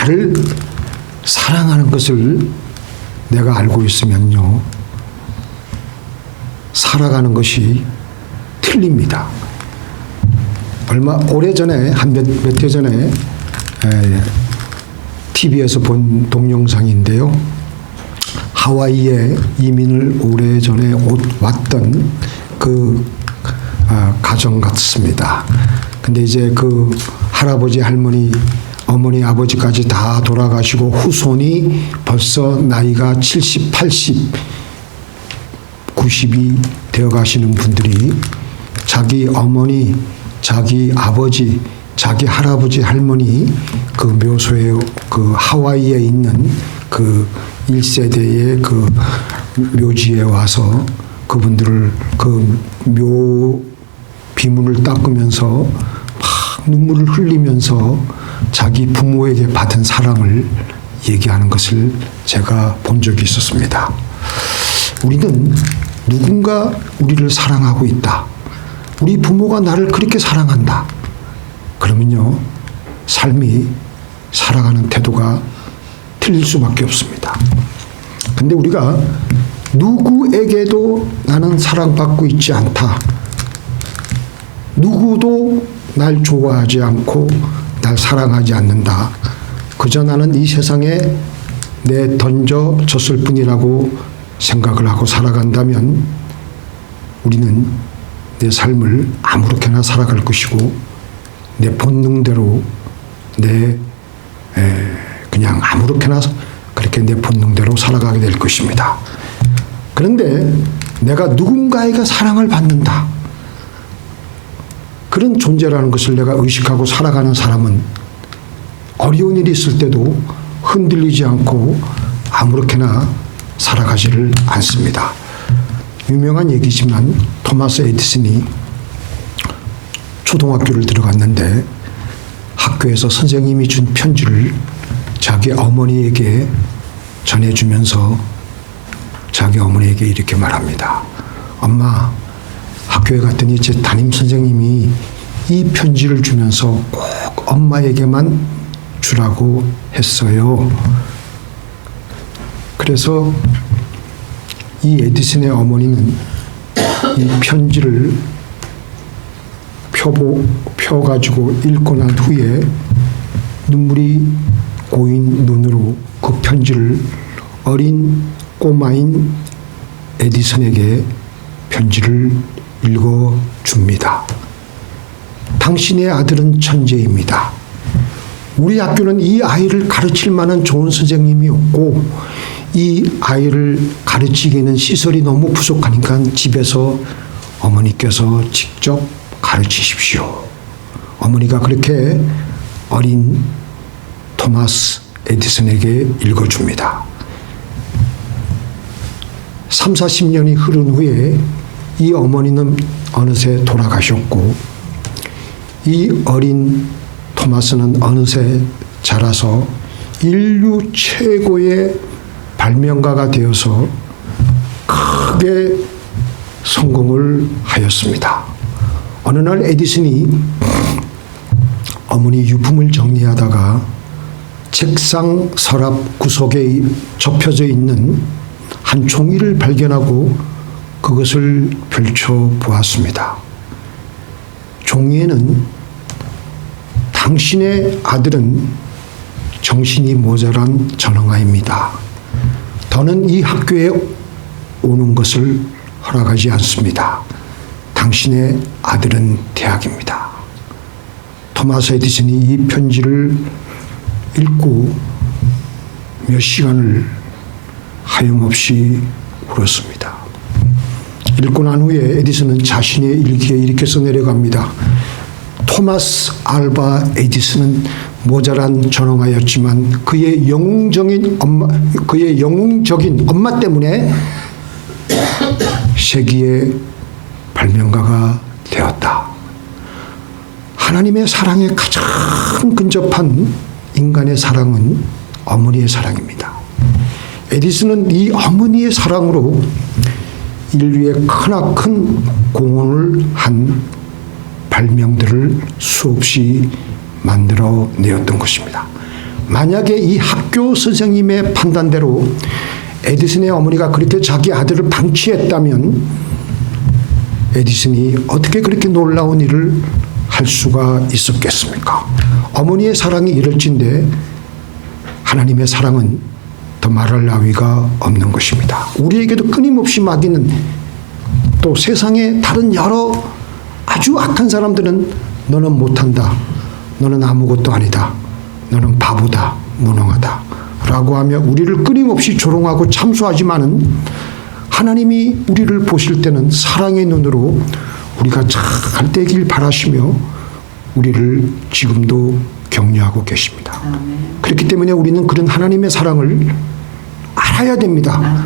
나를 사랑하는 것을 내가 알고 있으면요, 살아가는 것이 틀립니다. 얼마 오래전에 한 몇 해 전에 TV에서 본 동영상인데요. 하와이에 이민을 오래전에 왔던 그 가정 같습니다. 근데 이제 그 할아버지, 할머니, 어머니, 아버지까지 다 돌아가시고 후손이 벌써 나이가 70, 80, 90이 되어 가시는 분들이 자기 어머니, 자기 아버지, 자기 할아버지, 할머니 그 묘소에 그 하와이에 있는 그 1세대의 그 묘지에 와서 그분들을 그 묘 비문을 닦으면서 막 눈물을 흘리면서 자기 부모에게 받은 사랑을 얘기하는 것을 제가 본 적이 있었습니다. 우리는 누군가 우리를 사랑하고 있다. 우리 부모가 나를 그렇게 사랑한다. 그러면요, 삶이 살아가는 태도가 틀릴 수밖에 없습니다. 근데 우리가 누구에게도 나는 사랑받고 있지 않다. 누구도 날 좋아하지 않고 날 사랑하지 않는다. 그저 나는 이 세상에 내 던져졌을 뿐이라고 생각을 하고 살아간다면 우리는 내 삶을 아무렇게나 살아갈 것이고 내 본능대로 그냥 아무렇게나 그렇게 내 본능대로 살아가게 될 것입니다. 그런데 내가 누군가에게 사랑을 받는다. 그런 존재라는 것을 내가 의식하고 살아가는 사람은 어려운 일이 있을 때도 흔들리지 않고 아무렇게나 살아가지를 않습니다. 유명한 얘기지만 토마스 에디슨이 초등학교를 들어갔는데 학교에서 선생님이 준 편지를 자기 어머니에게 전해주면서 자기 어머니에게 이렇게 말합니다. 엄마, 학교에 갔더니 제 담임 선생님이 이 편지를 주면서 꼭 엄마에게만 주라고 했어요. 그래서 이 에디슨의 어머니는 이 편지를 펴가지고 읽고 난 후에 눈물이 고인 눈으로 그 편지를 어린 꼬마인 에디슨에게 편지를 읽어줍니다. 당신의 아들은 천재입니다. 우리 학교는 이 아이를 가르칠 만한 좋은 선생님이 없고 이 아이를 가르치기에는 시설이 너무 부족하니까 집에서 어머니께서 직접 가르치십시오. 어머니가 그렇게 어린 토마스 에디슨에게 읽어줍니다. 3, 40년이 흐른 후에 이 어머니는 어느새 돌아가셨고 이 어린 토마스는 어느새 자라서 인류 최고의 발명가가 되어서 크게 성공을 하였습니다. 어느 날 에디슨이 어머니 유품을 정리하다가 책상 서랍 구석에 접혀져 있는 한 종이를 발견하고 그것을 펼쳐보았습니다. 종이에는 당신의 아들은 정신이 모자란 전형아입니다. 더는 이 학교에 오는 것을 허락하지 않습니다. 당신의 아들은 대학입니다. 토마스 에디슨이 이 편지를 읽고 몇 시간을 하염없이 울었습니다. 읽고 난 후에 에디슨은 자신의 일기에 이렇게 써내려갑니다. 토마스 알바 에디슨은 모자란 전형아였지만 그의 영웅적인 엄마 때문에 세기의 발명가가 되었다. 하나님의 사랑에 가장 근접한 인간의 사랑은 어머니의 사랑입니다. 에디슨은 이 어머니의 사랑으로 인류에 크나큰 공헌을 한 발명들을 수없이 만들어내었던 것입니다. 만약에 이 학교 선생님의 판단대로 에디슨의 어머니가 그렇게 자기 아들을 방치했다면 에디슨이 어떻게 그렇게 놀라운 일을 할 수가 있었겠습니까? 어머니의 사랑이 이럴진데 하나님의 사랑은 더 말할 나위가 없는 것입니다. 우리에게도 끊임없이 막이는 또 세상에 다른 여러 아주 악한 사람들은 너는 못한다. 너는 아무것도 아니다. 너는 바보다. 무능하다. 라고 하며 우리를 끊임없이 조롱하고 참수하지만은 하나님이 우리를 보실 때는 사랑의 눈으로 우리가 잘 되길 바라시며 우리를 지금도 격려하고 계십니다. 그렇기 때문에 우리는 그런 하나님의 사랑을 알아야 됩니다.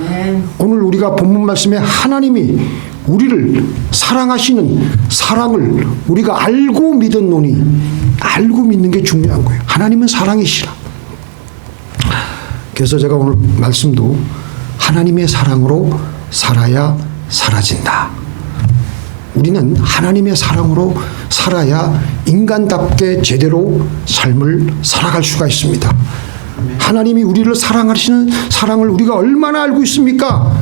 오늘 우리가 본문 말씀에 하나님이 우리를 사랑하시는 사랑을 우리가 알고 믿었노니 알고 믿는 게 중요한 거예요. 하나님은 사랑이시라. 그래서 제가 오늘 말씀도 하나님의 사랑으로 살아야 사라진다. 우리는 하나님의 사랑으로 살아야 인간답게 제대로 삶을 살아갈 수가 있습니다. 하나님이 우리를 사랑하시는 사랑을 우리가 얼마나 알고 있습니까?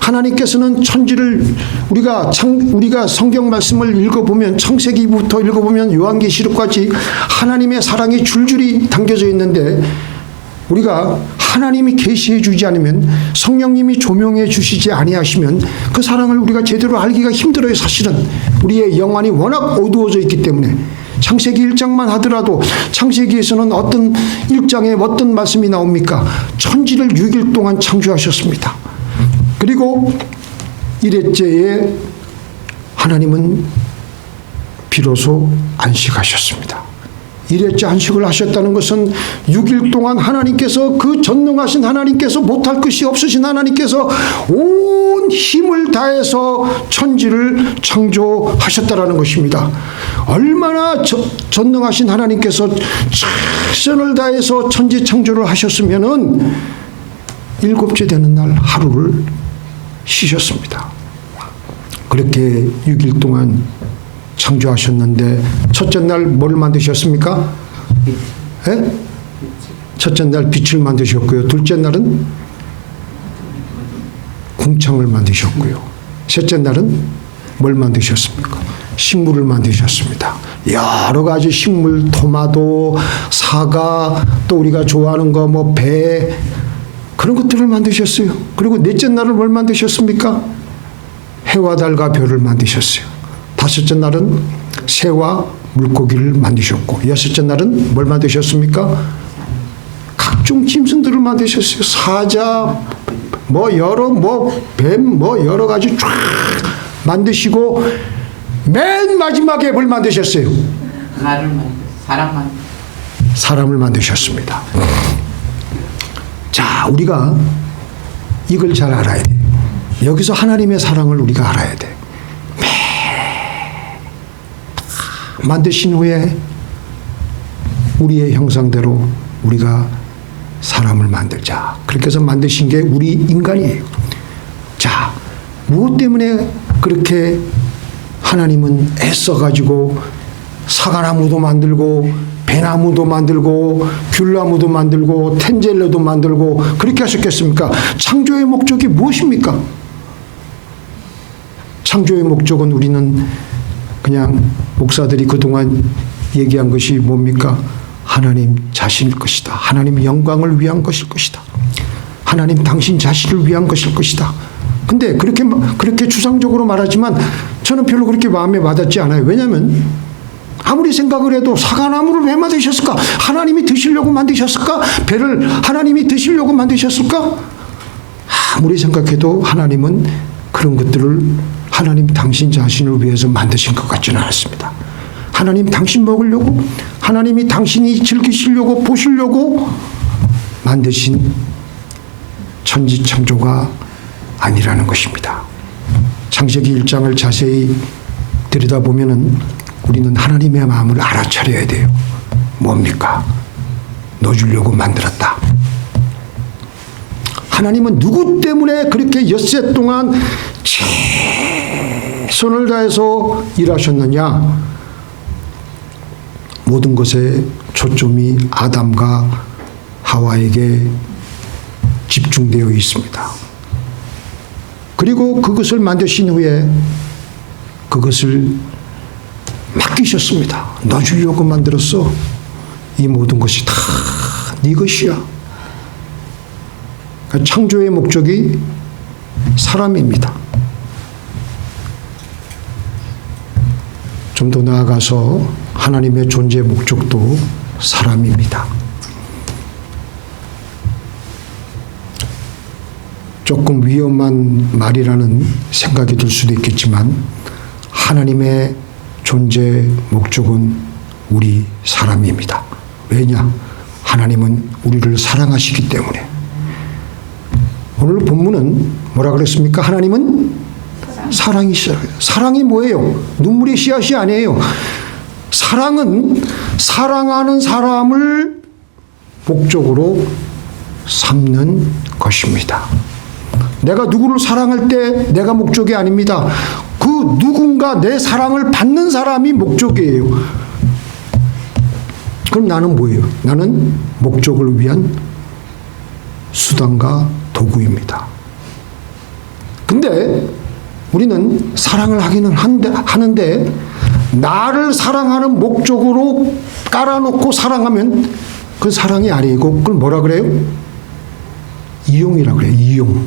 하나님께서는 천지를 우리가 성경 말씀을 읽어보면 창세기부터 읽어보면 요한계시록까지 하나님의 사랑이 줄줄이 담겨져 있는데 우리가 하나님이 계시해 주지 않으면 성령님이 조명해 주시지 아니하시면 그 사랑을 우리가 제대로 알기가 힘들어요. 사실은 우리의 영안이 워낙 어두워져 있기 때문에 창세기 1장만 하더라도 창세기에서는 어떤 1장에 어떤 말씀이 나옵니까? 천지를 6일 동안 창조하셨습니다. 그리고 1회째에 하나님은 비로소 안식하셨습니다. 1회째 안식을 하셨다는 것은 6일 동안 하나님께서 그 전능하신 하나님께서 못할 것이 없으신 하나님께서 온 힘을 다해서 천지를 창조하셨다라는 것입니다. 얼마나 전능하신 하나님께서 최선을 다해서 천지 창조를 하셨으면은 7째 되는 날 하루를 쉬셨습니다. 그렇게 6일 동안 창조하셨는데 첫째 날 뭘 만드셨습니까? 예? 첫째 날 빛을 만드셨고요. 둘째 날은 궁창을 만드셨고요. 셋째 날은 뭘 만드셨습니까? 식물을 만드셨습니다. 여러 가지 식물, 토마토, 사과, 또 우리가 좋아하는 거 뭐 배 그런 것들을 만드셨어요. 그리고 넷째 날은 뭘 만드셨습니까? 해와 달과 별을 만드셨어요. 다섯째 날은 새와 물고기를 만드셨고 여섯째 날은 뭘 만드셨습니까? 각종 짐승들을 만드셨어요. 사자, 뱀, 여러 가지 쫙 만드시고 맨 마지막에 뭘 만드셨어요? 사람을 만드셨습니다. 자, 우리가 이걸 잘 알아야 돼요. 여기서 하나님의 사랑을 우리가 알아야 돼. 만드신 후에 우리의 형상대로 우리가 사람을 만들자. 그렇게 해서 만드신 게 우리 인간이에요. 자, 무엇 때문에 그렇게 하나님은 애써가지고 사과나무도 만들고 배나무도 만들고 귤나무도 만들고 텐젤레도 만들고 그렇게 하셨겠습니까? 창조의 목적이 무엇입니까? 창조의 목적은 우리는 그냥 목사들이 그동안 얘기한 것이 뭡니까? 하나님 자신일 것이다. 하나님 영광을 위한 것일 것이다. 하나님 당신 자신을 위한 것일 것이다. 근데 그렇게 추상적으로 말하지만 저는 별로 그렇게 마음에 와닿지 않아요. 왜냐하면 아무리 생각을 해도 사과나무를 왜 만드셨을까? 하나님이 드시려고 만드셨을까? 배를 하나님이 드시려고 만드셨을까? 아무리 생각해도 하나님은 그런 것들을 하나님 당신 자신을 위해서 만드신 것 같지는 않습니다. 하나님 당신 먹으려고, 하나님이 당신이 즐기시려고 보시려고 만드신 천지창조가 아니라는 것입니다. 창세기 1장을 자세히 들여다보면은 우리는 하나님의 마음을 알아차려야 돼요. 뭡니까? 너 주려고 만들었다. 하나님은 누구 때문에 그렇게 엿새 동안 최선을 다해서 일하셨느냐? 모든 것에 초점이 아담과 하와에게 집중되어 있습니다. 그리고 그것을 만드신 후에 그것을 맡기셨습니다. 너 주려고 만들었어. 이 모든 것이 다 네 것이야. 창조의 목적이 사람입니다. 좀 더 나아가서 하나님의 존재 목적도 사람입니다. 조금 위험한 말이라는 생각이 들 수도 있겠지만 하나님의 존재 목적은 우리 사람입니다. 왜냐? 하나님은 우리를 사랑하시기 때문에. 오늘 본문은 뭐라 그랬습니까? 하나님은 사랑이시라. 사랑이 뭐예요? 눈물의 씨앗이 아니에요. 사랑은 사랑하는 사람을 목적으로 삼는 것입니다. 내가 누구를 사랑할 때 내가 목적이 아닙니다. 그 누군가 내 사랑을 받는 사람이 목적이에요. 그럼 나는 뭐예요? 나는 목적을 위한 수단과 도구입니다. 근데 우리는 사랑을 하기는 하는데 나를 사랑하는 목적으로 깔아놓고 사랑하면 그 사랑이 아니고 그걸 뭐라 그래요? 이용이라 그래요. 이용.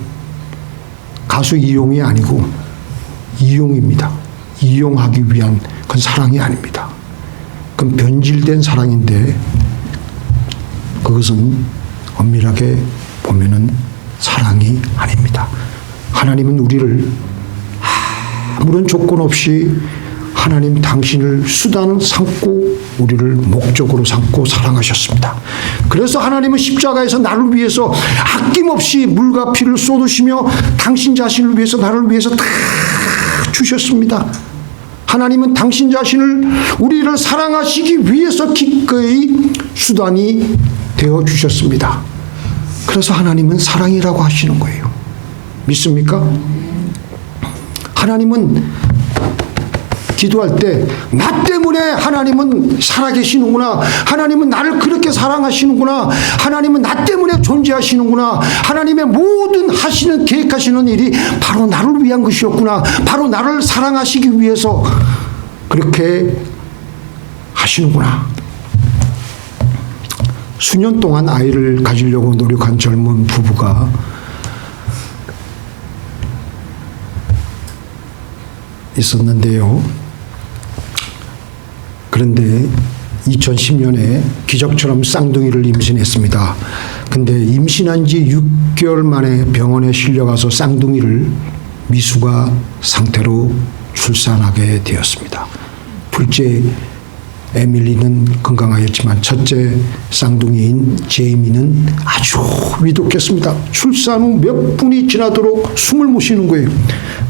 가수 이용이 아니고 이용입니다. 이용하기 위한 그건 사랑이 아닙니다. 그건 변질된 사랑인데 그것은 엄밀하게 보면은 사랑이 아닙니다. 하나님은 우리를 아무런 조건 없이 하나님 당신을 수단 삼고 우리를 목적으로 삼고 사랑하셨습니다. 그래서 하나님은 십자가에서 나를 위해서 아낌없이 물과 피를 쏟으시며 당신 자신을 위해서 나를 위해서 다 주셨습니다. 하나님은 당신 자신을 우리를 사랑하시기 위해서 기꺼이 수단이 되어 주셨습니다. 그래서 하나님은 사랑이라고 하시는 거예요. 믿습니까? 하나님은 기도할 때 나 때문에 하나님은 살아계시는구나. 하나님은 나를 그렇게 사랑하시는구나. 하나님은 나 때문에 존재하시는구나. 하나님의 모든 하시는 계획하시는 일이 바로 나를 위한 것이었구나. 바로 나를 사랑하시기 위해서 그렇게 하시는구나. 수년 동안 아이를 가지려고 노력한 젊은 부부가 있었는데요. 그런데 2010년에 기적처럼 쌍둥이를 임신했습니다. 근데 임신한 지 6개월 만에 병원에 실려가서 쌍둥이를 미숙아 상태로 출산하게 되었습니다. 둘째 에밀리는 건강하였지만 첫째 쌍둥이인 제이미는 아주 위독했습니다. 출산 후 몇 분이 지나도록 숨을 못 쉬는 거예요.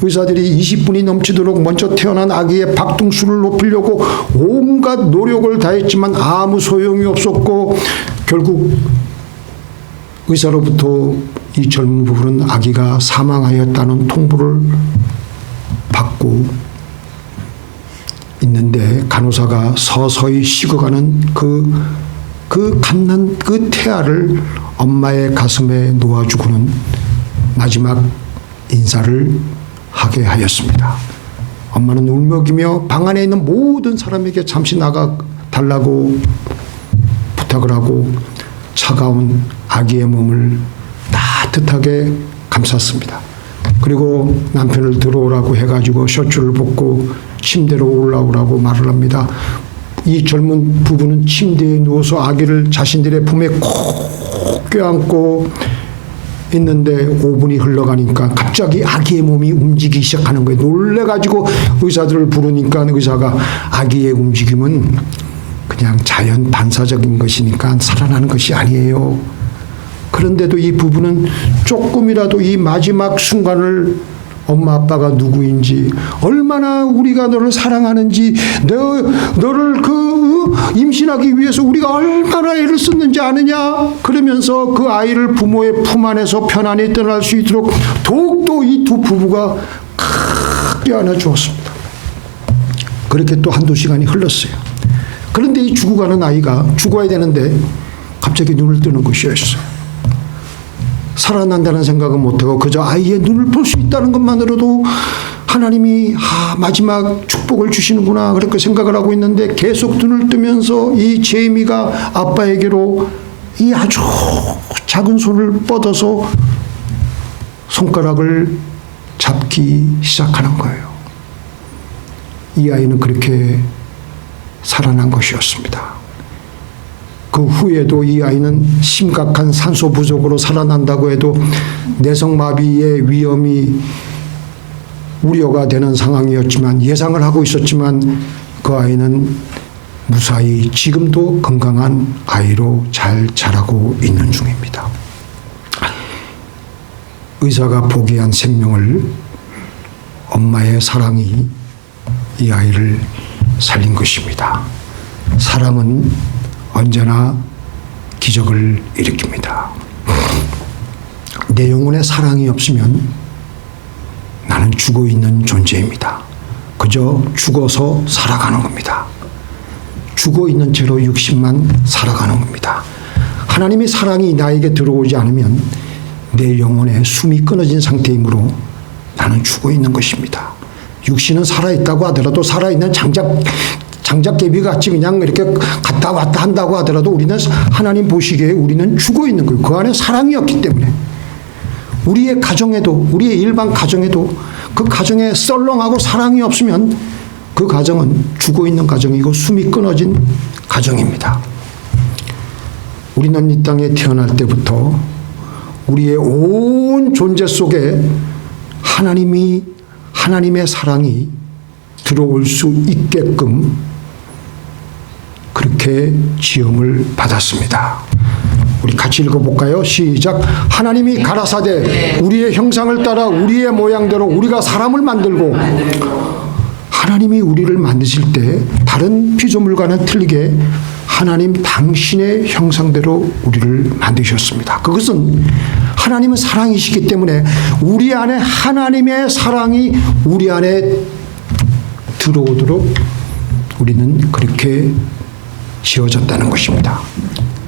의사들이 20분이 넘치도록 먼저 태어난 아기의 박동수를 높이려고 온갖 노력을 다했지만 아무 소용이 없었고 결국 의사로부터 이 젊은 부부는 아기가 사망하였다는 통보를 받고 있는데 간호사가 서서히 식어가는 그 갓난 그 태아를 엄마의 가슴에 놓아주고는 마지막 인사를 하게 하였습니다. 엄마는 울먹이며 방 안에 있는 모든 사람에게 잠시 나가 달라고 부탁을 하고 차가운 아기의 몸을 따뜻하게 감쌌습니다. 그리고 남편을 들어오라고 해가지고 셔츠를 벗고 침대로 올라오라고 말을 합니다. 이 젊은 부부는 침대에 누워서 아기를 자신들의 품에 콕 껴안고 있는데 5분이 흘러가니까 갑자기 아기의 몸이 움직이기 시작하는 거예요. 놀래가지고 의사들을 부르니까 의사가 아기의 움직임은 그냥 자연 반사적인 것이니까 살아나는 것이 아니에요. 그런데도 이 부부는 조금이라도 이 마지막 순간을 엄마 아빠가 누구인지 얼마나 우리가 너를 사랑하는지 너를 임신하기 위해서 우리가 얼마나 애를 썼는지 아느냐 그러면서 그 아이를 부모의 품 안에서 편안히 떠날 수 있도록 더욱더 이 두 부부가 껴안아 주었습니다. 그렇게 또 한두 시간이 흘렀어요. 그런데 이 죽어가는 아이가 죽어야 되는데 갑자기 눈을 뜨는 것이었어요. 살아난다는 생각은 못하고 그저 아이의 눈을 볼 수 있다는 것만으로도 하나님이 마지막 축복을 주시는구나 그렇게 생각을 하고 있는데 계속 눈을 뜨면서 이 제이미가 아빠에게로 이 아주 작은 손을 뻗어서 손가락을 잡기 시작하는 거예요. 이 아이는 그렇게 살아난 것이었습니다. 그 후에도 이 아이는 심각한 산소 부족으로 살아난다고 해도 내성마비의 위험이 우려가 되는 상황이었지만 예상을 하고 있었지만 그 아이는 무사히 지금도 건강한 아이로 잘 자라고 있는 중입니다. 의사가 포기한 생명을 엄마의 사랑이 이 아이를 살린 것입니다. 사랑은 언제나 기적을 일으킵니다. 내 영혼에 사랑이 없으면 나는 죽어 있는 존재입니다. 그저 죽어서 살아가는 겁니다. 죽어 있는 채로 육신만 살아가는 겁니다. 하나님의 사랑이 나에게 들어오지 않으면 내 영혼에 숨이 끊어진 상태이므로 나는 죽어 있는 것입니다. 육신은 살아있다고 하더라도 살아있는 장작개비 같이 그냥 이렇게 갔다 왔다 한다고 하더라도 우리는 하나님 보시기에 우리는 죽어 있는 거예요. 그 안에 사랑이 없기 때문에. 우리의 가정에도, 우리의 일반 가정에도 그 가정에 썰렁하고 사랑이 없으면 그 가정은 죽어 있는 가정이고 숨이 끊어진 가정입니다. 우리는 이 땅에 태어날 때부터 우리의 온 존재 속에 하나님의 사랑이 들어올 수 있게끔 그렇게 지음을 받았습니다. 우리 같이 읽어볼까요? 시작. 하나님이 가라사대 우리의 형상을 따라 우리의 모양대로 우리가 사람을 만들고. 하나님이 우리를 만드실 때 다른 피조물과는 틀리게 하나님 당신의 형상대로 우리를 만드셨습니다. 그것은 하나님은 사랑이시기 때문에 우리 안에 하나님의 사랑이 우리 안에 들어오도록 우리는 그렇게 지어졌다는 것입니다.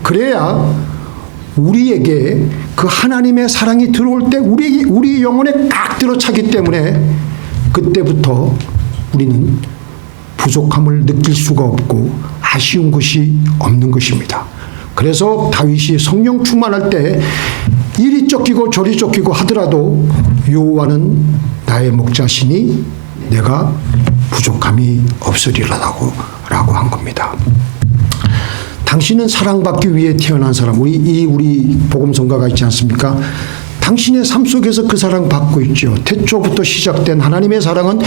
그래야 우리에게 그 하나님의 사랑이 들어올 때 우리 영혼에 꽉 들어차기 때문에 그때부터 우리는 부족함을 느낄 수가 없고 아쉬운 것이 없는 것입니다. 그래서 다윗이 성령 충만할 때 이리 쫓기고 저리 쫓기고 하더라도 여호와는 나의 목자시니 내가 부족함이 없으리라고 한 겁니다. 당신은 사랑받기 위해 태어난 사람, 우리 복음성가가 있지 않습니까? 당신의 삶 속에서 그 사랑 받고 있죠. 태초부터 시작된 하나님의 사랑은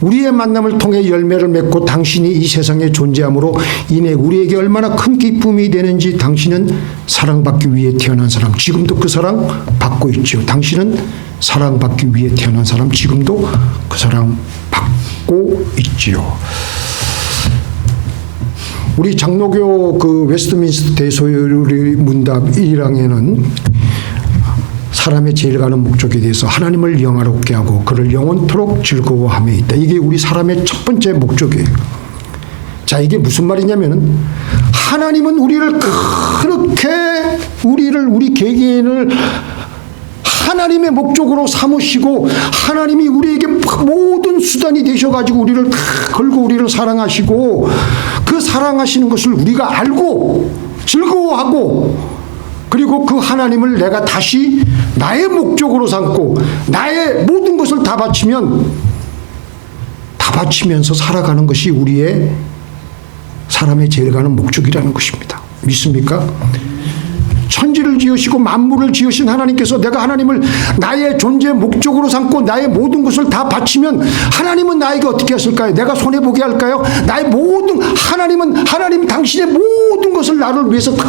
우리의 만남을 통해 열매를 맺고 당신이 이 세상에 존재함으로 인해 우리에게 얼마나 큰 기쁨이 되는지 당신은 사랑받기 위해 태어난 사람, 지금도 그 사랑 받고 있죠. 당신은 사랑받기 위해 태어난 사람, 지금도 그 사랑 받고 있지요. 우리 장로교 그 웨스트민스터 대소요리 문답 1항에는 사람의 제일 가는 목적에 대해서 하나님을 영화롭게 하고 그를 영원토록 즐거워함에 있다. 이게 우리 사람의 첫 번째 목적이에요. 자, 이게 무슨 말이냐면은 하나님은 우리를 그렇게 우리 개개인을 하나님의 목적으로 삼으시고 하나님이 우리에게 모든 수단이 되셔가지고 우리를 다 걸고 우리를 사랑하시고 그 사랑하시는 것을 우리가 알고 즐거워하고 그리고 그 하나님을 내가 다시 나의 목적으로 삼고 나의 모든 것을 다 바치면서 살아가는 것이 우리의 사람의 제일 가는 목적이라는 것입니다. 믿습니까? 천지를 지으시고 만물을 지으신 하나님께서 내가 하나님을 나의 존재 목적으로 삼고 나의 모든 것을 다 바치면 하나님은 나에게 어떻게 하실까요? 내가 손해보게 할까요? 나의 모든 하나님 당신의 모든 것을 나를 위해서 다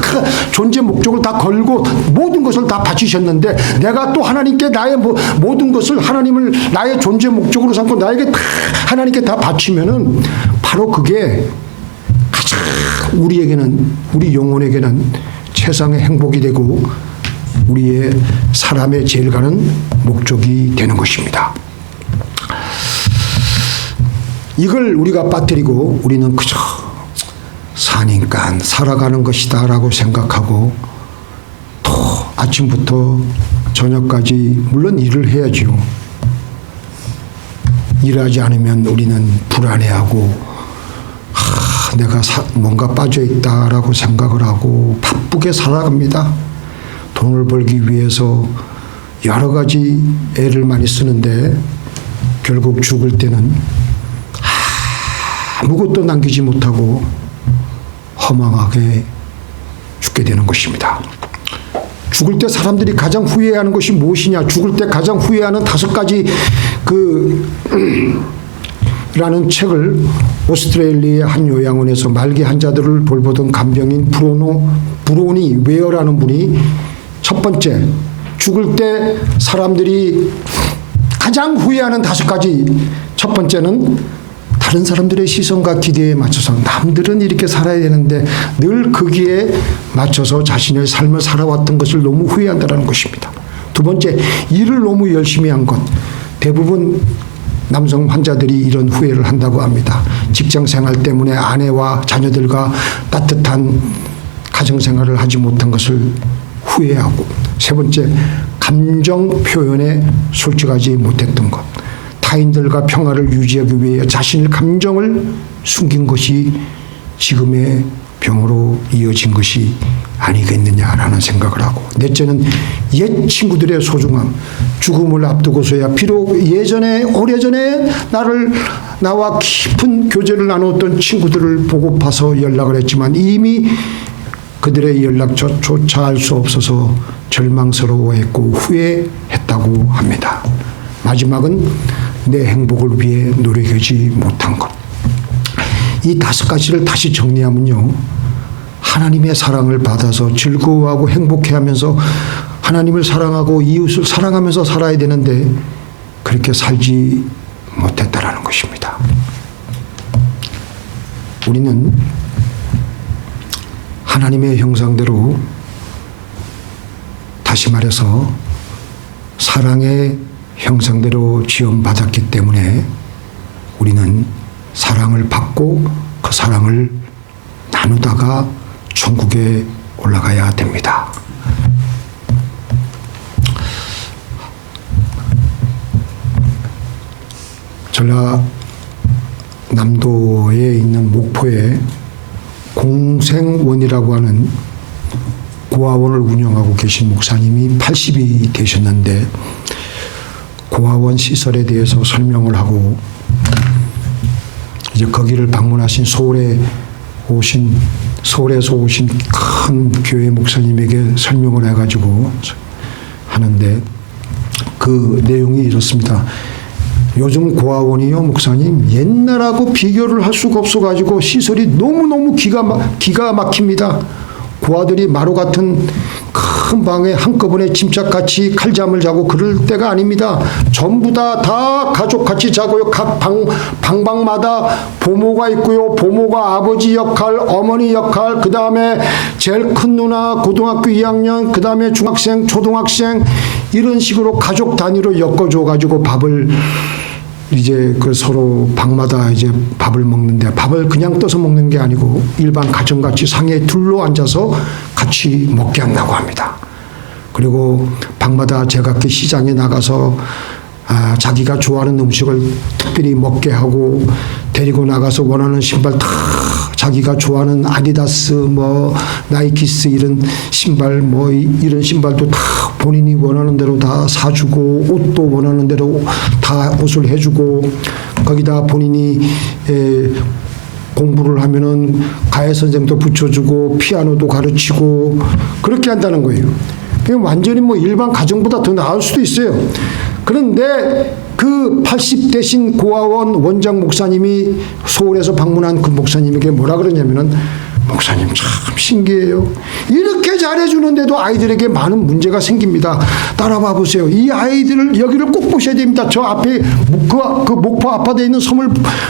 존재 목적을 다 걸고 모든 것을 다 바치셨는데 내가 또 하나님께 나의 모든 것을 하나님을 나의 존재 목적으로 삼고 나에게 하나님께 다 바치면은 바로 그게 가장 우리 영혼에게는 세상의 행복이 되고 우리의 사람의 제일 가는 목적이 되는 것입니다. 이걸 우리가 빠뜨리고 우리는 그저 사니까 살아가는 것이다 라고 생각하고 아침부터 저녁까지 물론 일을 해야죠. 일하지 않으면 우리는 불안해하고 내가 뭔가 빠져있다라고 생각을 하고 바쁘게 살아갑니다. 돈을 벌기 위해서 여러 가지 애를 많이 쓰는데 결국 죽을 때는 아무것도 남기지 못하고 허망하게 죽게 되는 것입니다. 죽을 때 사람들이 가장 후회하는 것이 무엇이냐? 죽을 때 가장 후회하는 5가지 라는 책을 오스트레일리아의 한 요양원에서 말기 환자들을 돌보던 간병인 브로니 웨어라는 분이 첫 번째, 죽을 때 사람들이 가장 후회하는 5가지. 첫 번째는 다른 사람들의 시선과 기대에 맞춰서 남들은 이렇게 살아야 되는데 늘 거기에 맞춰서 자신의 삶을 살아왔던 것을 너무 후회한다는 것입니다. 두 번째, 일을 너무 열심히 한 것. 대부분 남성 환자들이 이런 후회를 한다고 합니다. 직장 생활 때문에 아내와 자녀들과 따뜻한 가정 생활을 하지 못한 것을 후회하고, 세 번째, 감정 표현에 솔직하지 못했던 것. 타인들과 평화를 유지하기 위해 자신의 감정을 숨긴 것이 지금의 병으로 이어진 것이 아니겠느냐라는 생각을 하고, 넷째는 옛 친구들의 소중함. 죽음을 앞두고서야 비록 예전에 오래전에 나와 깊은 교제를 나누었던 친구들을 보고파서 연락을 했지만 이미 그들의 연락조차 할 수 없어서 절망스러워했고 후회했다고 합니다. 마지막은 내 행복을 위해 노력하지 못한 것. 이 5가지를 다시 정리하면요, 하나님의 사랑을 받아서 즐거워하고 행복해하면서 하나님을 사랑하고 이웃을 사랑하면서 살아야 되는데 그렇게 살지 못했다라는 것입니다. 우리는 하나님의 형상대로, 다시 말해서 사랑의 형상대로 지음받았기 때문에 우리는 사랑을 받고 그 사랑을 나누다가 천국에 올라가야 됩니다. 전라남도에 있는 목포에 공생원이라고 하는 고아원을 운영하고 계신 목사님이 80이 되셨는데 고아원 시설에 대해서 설명을 하고, 이제 거기를 방문하신 서울에서 오신 큰 교회 목사님에게 설명을 해가지고 하는데 그 내용이 이렇습니다. 요즘 고아원이요, 목사님, 옛날하고 비교를 할 수가 없어가지고 시설이 너무너무 기가 막힙니다. 고아들이 마루 같은 큰 방에 한꺼번에 침착같이 칼잠을 자고 그럴 때가 아닙니다. 전부 다 가족같이 자고요. 각 방마다 보모가 있고요. 보모가 아버지 역할, 어머니 역할, 그 다음에 제일 큰 누나 고등학교 2학년, 그 다음에 중학생, 초등학생, 이런 식으로 가족 단위로 엮어줘가지고 밥을 이제 서로 방마다 이제 밥을 먹는데, 밥을 그냥 떠서 먹는 게 아니고 일반 가정같이 상에 둘러 앉아서 같이 먹게 한다고 합니다. 그리고 방마다 제각기 시장에 나가서 자기가 좋아하는 음식을 특별히 먹게 하고, 데리고 나가서 원하는 신발 다 자기가 좋아하는 아디다스, 나이키스 이런 신발, 이런 신발도 다 본인이 원하는 대로 다 사주고, 옷도 원하는 대로 다 옷을 해주고, 거기다 본인이 공부를 하면은 가해 선생도 붙여주고 피아노도 가르치고 그렇게 한다는 거예요. 완전히 일반 가정보다 더 나을 수도 있어요. 그런데 그 80대신 고아원 원장 목사님이 서울에서 방문한 그 목사님에게 뭐라 그러냐면은, 목사님 참 신기해요. 이렇게 잘해주는데도 아이들에게 많은 문제가 생깁니다. 따라와 보세요. 이 아이들을 여기를 꼭 보셔야 됩니다. 저 앞에 그 목포 아파트에 있는 섬을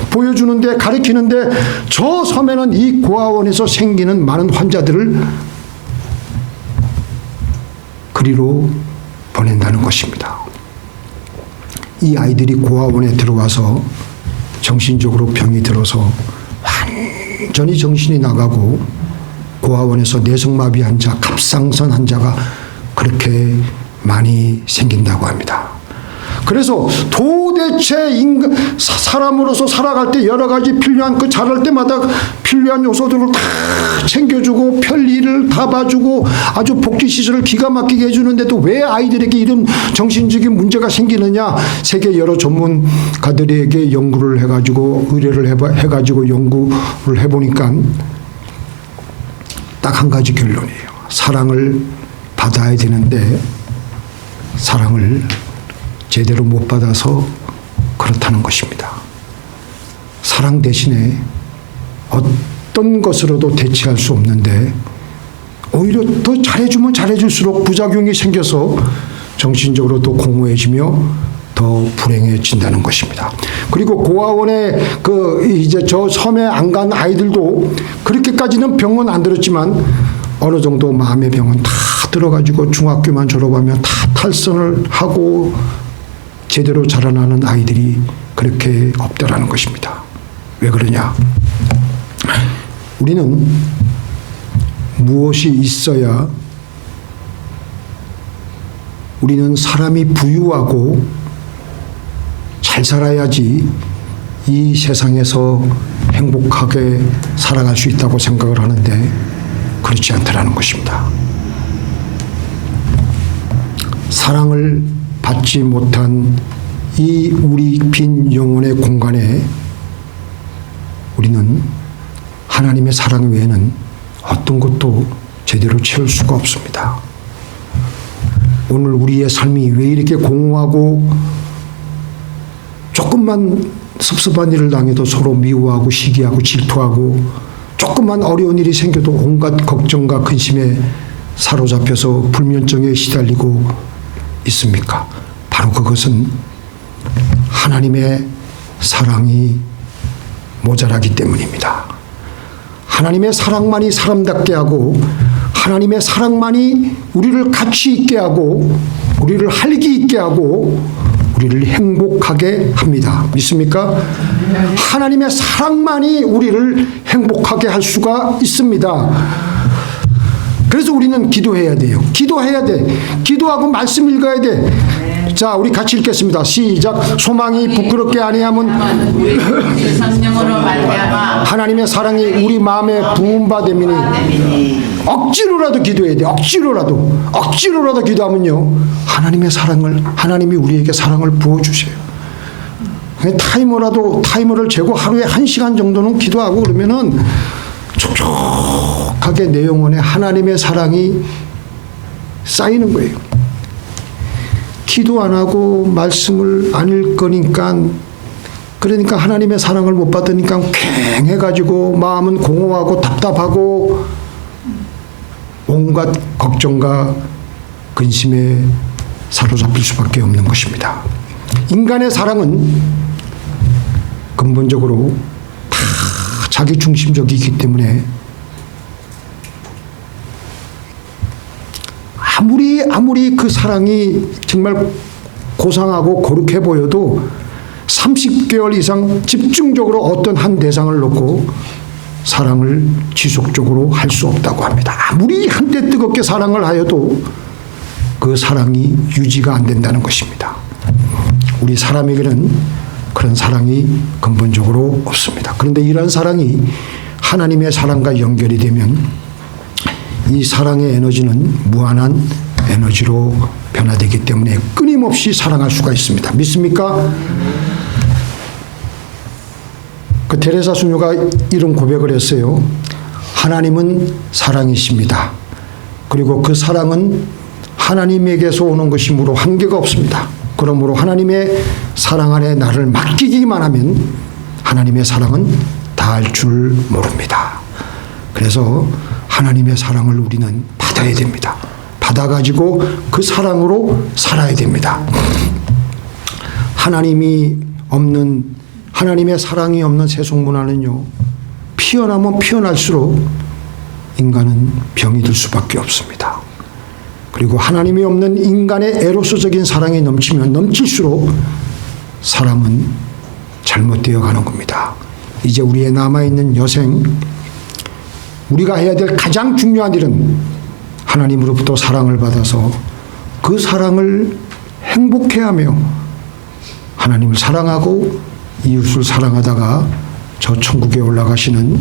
보여주는데, 가르치는데 저 섬에는 이 고아원에서 생기는 많은 환자들을 그리로 보낸다는 것입니다. 이 아이들이 고아원에 들어와서 정신적으로 병이 들어서 완전히 정신이 나가고, 고아원에서 뇌성마비 환자, 갑상선 환자가 그렇게 많이 생긴다고 합니다. 그래서 도대체 사람으로서 살아갈 때 여러 가지 필요한 자랄 때마다 필요한 요소들을 다 챙겨주고 편리를 다 봐주고 아주 복지시설을 기가 막히게 해주는데도 왜 아이들에게 이런 정신적인 문제가 생기느냐. 세계 여러 전문가들에게 연구를 해가지고 의뢰를 해가지고 연구를 해보니까 딱 한 가지 결론이에요. 사랑을 받아야 되는데 사랑을 제대로 못 받아서 그렇다는 것입니다. 사랑 대신에 어떤 것으로도 대체할 수 없는데 오히려 더 잘해주면 잘해줄수록 부작용이 생겨서 정신적으로 더 공허해지며 더 불행해진다는 것입니다. 그리고 고아원에 이제 저 섬에 안 간 아이들도 그렇게까지는 병은 안 들었지만 어느 정도 마음의 병은 다 들어가지고 중학교만 졸업하면 다 탈선을 하고 제대로 자라나는 아이들이 그렇게 없다라는 것입니다. 왜 그러냐? 우리는 무엇이 있어야 우리는 사람이 부유하고 잘 살아야지 이 세상에서 행복하게 살아갈 수 있다고 생각을 하는데 그렇지 않다라는 것입니다. 사랑을 받지 못한 이 우리 빈 영혼의 공간에 우리는 하나님의 사랑 외에는 어떤 것도 제대로 채울 수가 없습니다. 오늘 우리의 삶이 왜 이렇게 공허하고 조금만 섭섭한 일을 당해도 서로 미워하고 시기하고 질투하고 조금만 어려운 일이 생겨도 온갖 걱정과 근심에 사로잡혀서 불면증에 시달리고 있습니까? 바로 그것은 하나님의 사랑이 모자라기 때문입니다. 하나님의 사랑만이 사람답게 하고 하나님의 사랑만이 우리를 가치 있게 하고 우리를 활기 있게 하고 우리를 행복하게 합니다. 믿습니까? 하나님의 사랑만이 우리를 행복하게 할 수가 있습니다. 그래서 우리는 기도해야 돼요. 기도해야 돼. 기도하고 말씀 읽어야 돼. 자, 우리 같이 읽겠습니다. 시작. 소망이 부끄럽게 아니함은 하나님의 사랑이 우리 마음에 부은 바 됨이니 억지로라도 기도해야 돼. 억지로라도 기도하면요 하나님의 사랑을 하나님이 우리에게 사랑을 부어주세요. 타이머를 재고 하루에 1시간 정도는 기도하고 그러면은 촉촉하게 내 영혼에 하나님의 사랑이 쌓이는 거예요. 기도 안 하고 말씀을 안 읽으니까 그러니까 하나님의 사랑을 못 받으니까 괭해가지고 마음은 공허하고 답답하고 온갖 걱정과 근심에 사로잡힐 수밖에 없는 것입니다. 인간의 사랑은 근본적으로 다 자기 중심적이기 때문에 아무리 그 사랑이 정말 고상하고 거룩해 보여도 30개월 이상 집중적으로 어떤 한 대상을 놓고 사랑을 지속적으로 할 수 없다고 합니다. 아무리 한때 뜨겁게 사랑을 하여도 그 사랑이 유지가 안 된다는 것입니다. 우리 사람에게는 그런 사랑이 근본적으로 없습니다. 그런데 이런 사랑이 하나님의 사랑과 연결이 되면 이 사랑의 에너지는 무한한 에너지로 변화되기 때문에 끊임없이 사랑할 수가 있습니다. 믿습니까? 그 테레사 수녀가 이런 고백을 했어요. 하나님은 사랑이십니다. 그리고 그 사랑은 하나님에게서 오는 것이므로 한계가 없습니다. 그러므로 하나님의 사랑 안에 나를 맡기기만 하면 하나님의 사랑은 다할 줄 모릅니다. 그래서 하나님의 사랑을 우리는 받아야 됩니다. 받아가지고 그 사랑으로 살아야 됩니다. 하나님의 사랑이 없는 세속 문화는요, 피어나면 피어날수록 인간은 병이 들 수밖에 없습니다. 그리고 하나님이 없는 인간의 에로스적인 사랑이 넘치면 넘칠수록 사람은 잘못되어 가는 겁니다. 이제 우리의 남아있는 여생, 우리가 해야 될 가장 중요한 일은 하나님으로부터 사랑을 받아서 그 사랑을 행복해하며 하나님을 사랑하고 이웃을 사랑하다가 저 천국에 올라가시는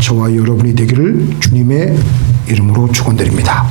저와 여러분이 되기를 주님의 이름으로 축원드립니다.